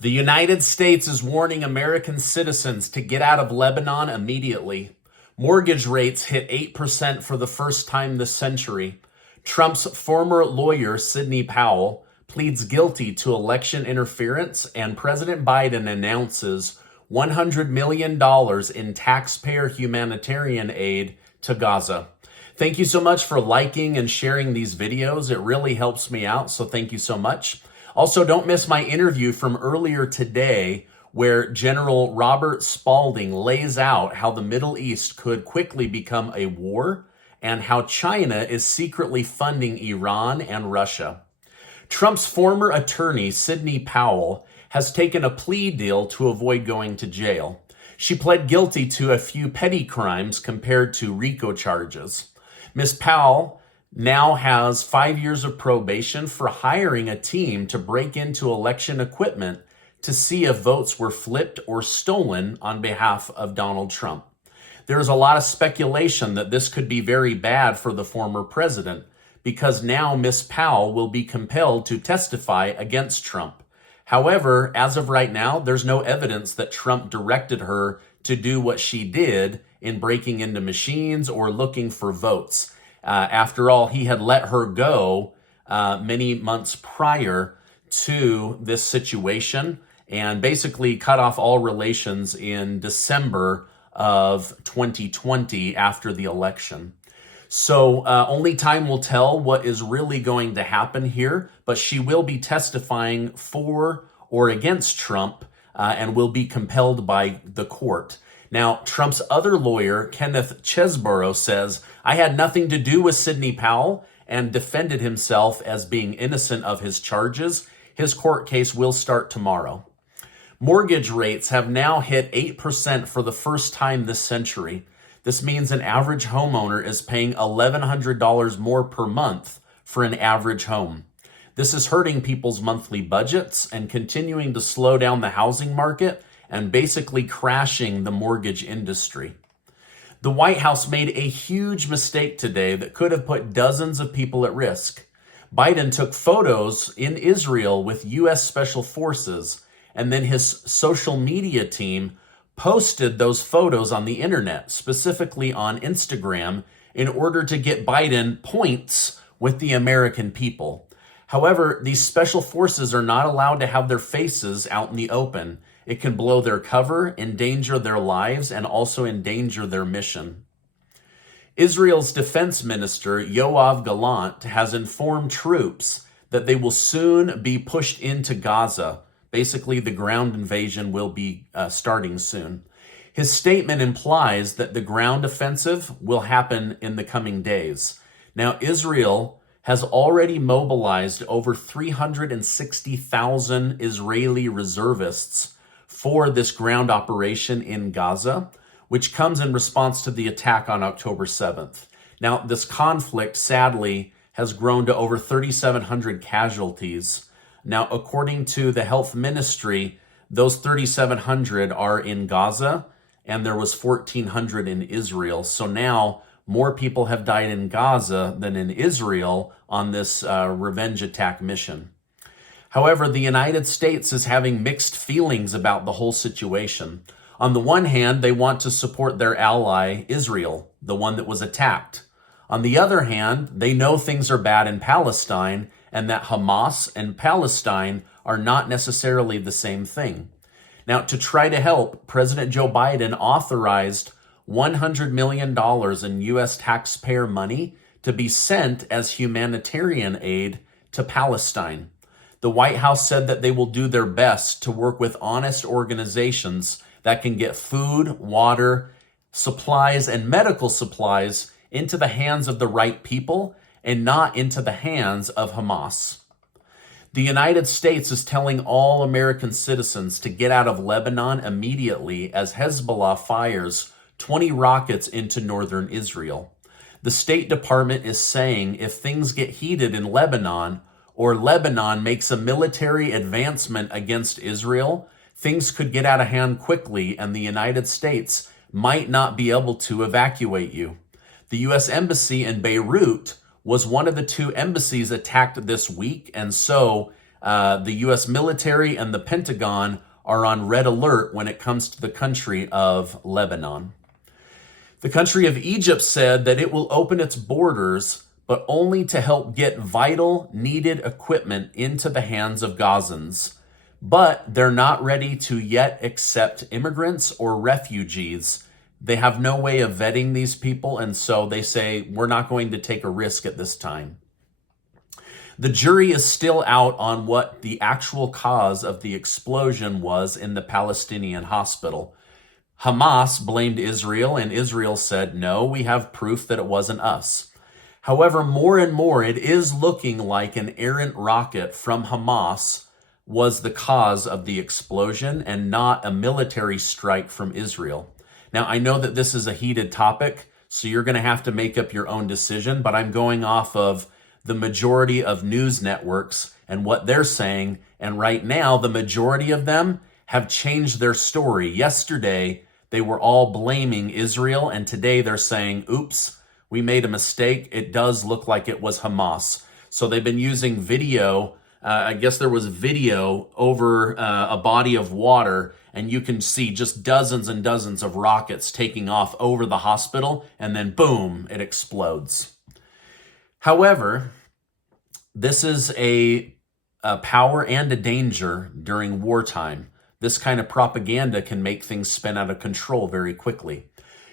The United States is warning American citizens to get out of Lebanon immediately. Mortgage rates hit 8% for the first time this century. Trump's former lawyer, Sidney Powell, pleads guilty to election interference, and President Biden announces $100 million in taxpayer humanitarian aid to Gaza. Thank you so much for liking and sharing these videos. It really helps me out, so thank you so much. Also, don't miss my interview from earlier today where General Robert Spalding lays out how the Middle East could quickly become a war and how China is secretly funding Iran and Russia. Trump's former attorney, Sidney Powell, has taken a plea deal to avoid going to jail. She pled guilty to a few petty crimes compared to RICO charges. Ms. Powell now has 5 years of probation for hiring a team to break into election equipment to see if votes were flipped or stolen on behalf of Donald Trump. There's a lot of speculation that this could be very bad for the former president because now Ms. Powell will be compelled to testify against Trump. However, as of right now, there's no evidence that Trump directed her to do what she did in breaking into machines or looking for votes. After all, he had let her go many months prior to this situation and basically cut off all relations in December of 2020 after the election. So only time will tell what is really going to happen here, but she will be testifying for or against Trump and will be compelled by the court. Now, Trump's other lawyer, Kenneth Chesborough, says, "I had nothing to do with Sidney Powell," and defended himself as being innocent of his charges. His court case will start tomorrow. Mortgage rates have now hit 8% for the first time this century. This means an average homeowner is paying $1,100 more per month for an average home. This is hurting people's monthly budgets and continuing to slow down the housing market and basically crashing the mortgage industry. The White House made a huge mistake today that could have put dozens of people at risk. Biden took photos in Israel with U.S. Special Forces, and then his social media team posted those photos on the internet, specifically on Instagram, in order to get Biden points with the American people. However, these special forces are not allowed to have their faces out in the open. It can blow their cover, endanger their lives, and also endanger their mission. Israel's defense minister, Yoav Gallant, has informed troops that they will soon be pushed into Gaza. Basically, the ground invasion will be starting soon. His statement implies that the ground offensive will happen in the coming days. Now, Israel has already mobilized over 360,000 Israeli reservists for this ground operation in Gaza, which comes in response to the attack on October 7th. Now, this conflict, sadly, has grown to over 3,700 casualties. Now, according to the health ministry, those 3,700 are in Gaza, and there was 1,400 in Israel. So now more people have died in Gaza than in Israel on this revenge attack mission. However, the United States is having mixed feelings about the whole situation. On the one hand, they want to support their ally, Israel, the one that was attacked. On the other hand, they know things are bad in Palestine and that Hamas and Palestine are not necessarily the same thing. Now, to try to help, President Joe Biden authorized $100 million in U.S. taxpayer money to be sent as humanitarian aid to Palestine. The White House said that they will do their best to work with honest organizations that can get food, water, supplies, and medical supplies into the hands of the right people and not into the hands of Hamas. The United States is telling all American citizens to get out of Lebanon immediately as Hezbollah fires 20 rockets into northern Israel. The State Department is saying if things get heated in Lebanon, or Lebanon makes a military advancement against Israel, things could get out of hand quickly and the United States might not be able to evacuate you. The U.S. Embassy in Beirut was one of the two embassies attacked this week, and so The U.S. military and the Pentagon are on red alert when it comes to the country of Lebanon. The country of Egypt said that it will open its borders, but only to help get vital, needed equipment into the hands of Gazans. But they're not ready to yet accept immigrants or refugees. They have no way of vetting these people, and so they say, we're not going to take a risk at this time. The jury is still out on what the actual cause of the explosion was in the Palestinian hospital. Hamas blamed Israel, and Israel said, no, we have proof that it wasn't us. However, more and more, it is looking like an errant rocket from Hamas was the cause of the explosion and not a military strike from Israel. Now, I know that this is a heated topic, so you're going to have to make up your own decision, but I'm going off of the majority of news networks and what they're saying, and right now, the majority of them have changed their story. Yesterday, they were all blaming Israel, and today they're saying, oops, we made a mistake. It does look like it was Hamas. So they've been using video. I guess there was video over a body of water, and you can see just dozens and dozens of rockets taking off over the hospital, and then boom, it explodes. However, this is a power and a danger during wartime. This kind of propaganda can make things spin out of control very quickly.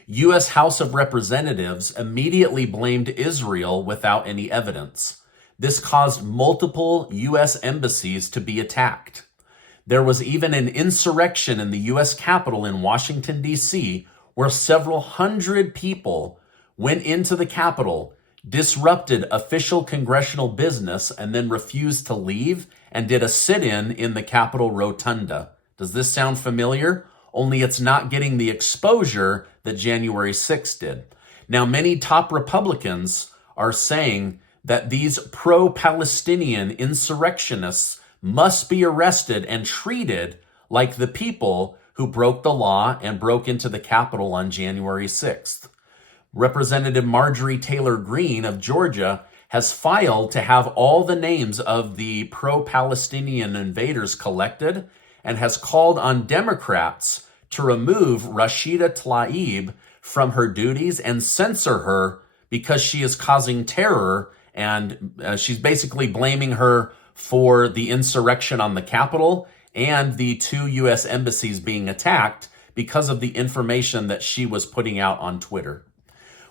U.S. House of Representatives immediately blamed Israel without any evidence. This caused multiple U.S. embassies to be attacked. There was even an insurrection in the U.S. Capitol in Washington, D.C., where several hundred people went into the Capitol, disrupted official congressional business, and then refused to leave and did a sit-in in the Capitol Rotunda. Does this sound familiar? Only it's not getting the exposure that January 6th did. Now, many top Republicans are saying that these pro-Palestinian insurrectionists must be arrested and treated like the people who broke the law and broke into the Capitol on January 6th. Representative Marjorie Taylor Greene of Georgia has filed to have all the names of the pro-Palestinian invaders collected and has called on Democrats to remove Rashida Tlaib from her duties and censor her because she is causing terror, and she's basically blaming her for the insurrection on the Capitol and the 2 U.S. embassies being attacked because of the information that she was putting out on Twitter.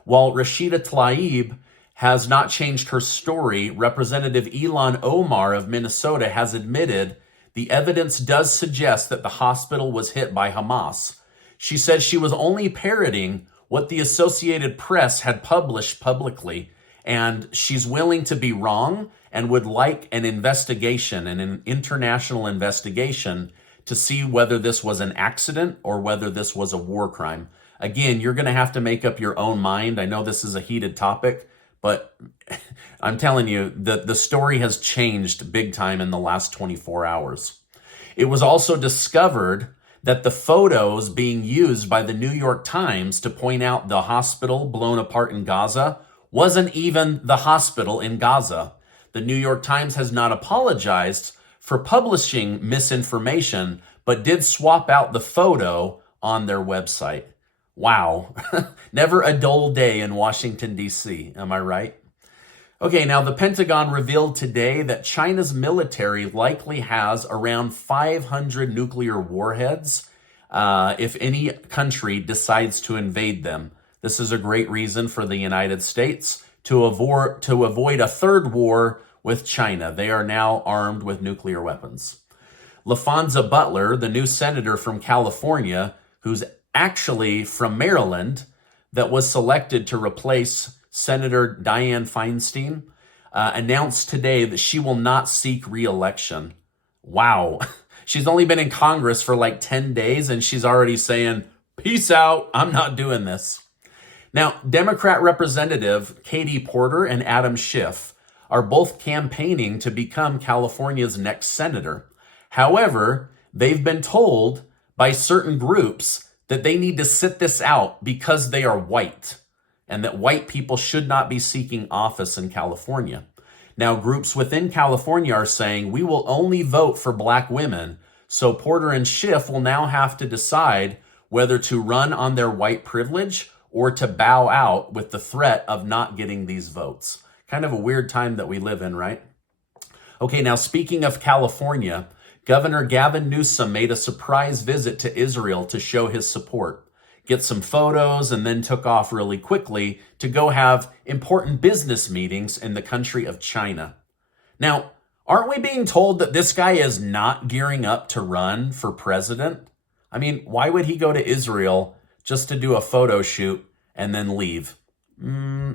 While Rashida Tlaib has not changed her story, Representative Ilhan Omar of Minnesota has admitted the evidence does suggest that the hospital was hit by Hamas. She said she was only parroting what the Associated Press had published publicly, and she's willing to be wrong and would like an investigation, an international investigation, to see whether this was an accident or whether this was a war crime. Again, you're going to have to make up your own mind. I know this is a heated topic, but I'm telling you, the story has changed big time in the last 24 hours. It was also discovered that the photos being used by the New York Times to point out the hospital blown apart in Gaza wasn't even the hospital in Gaza. The New York Times has not apologized for publishing misinformation, but did swap out the photo on their website. Wow, never a dull day in Washington, D.C., am I right? Okay, now the Pentagon revealed today that China's military likely has around 500 nuclear warheads if any country decides to invade them. This is a great reason for the United States to avoid a third war with China. They are now armed with nuclear weapons. LaFonza Butler, the new senator from California, who's actually from Maryland, that was selected to replace Senator Dianne Feinstein, announced today that she will not seek re-election. Wow. She's only been in Congress for like 10 days and she's already saying, peace out, I'm not doing this. Now, Democrat Representative Katie Porter and Adam Schiff are both campaigning to become California's next senator. However, they've been told by certain groups that they need to sit this out because they are white and that white people should not be seeking office in California. Now, groups within California are saying we will only vote for black women, so Porter and Schiff will now have to decide whether to run on their white privilege or to bow out with the threat of not getting these votes. Kind of a weird time that we live in, right? Okay, now speaking of California, Governor Gavin Newsom made a surprise visit to Israel to show his support, get some photos, and then took off really quickly to go have important business meetings in the country of China. Now, aren't we being told that this guy is not gearing up to run for president? I mean, why would he go to Israel just to do a photo shoot and then leave?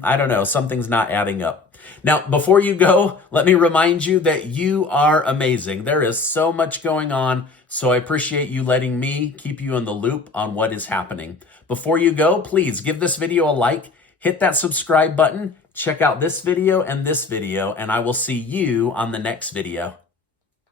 I don't know. Something's not adding up. Now, before you go, let me remind you that you are amazing. There is so much going on, so I appreciate you letting me keep you in the loop on what is happening. Before you go, please give this video a like, hit that subscribe button, check out this video, and I will see you on the next video.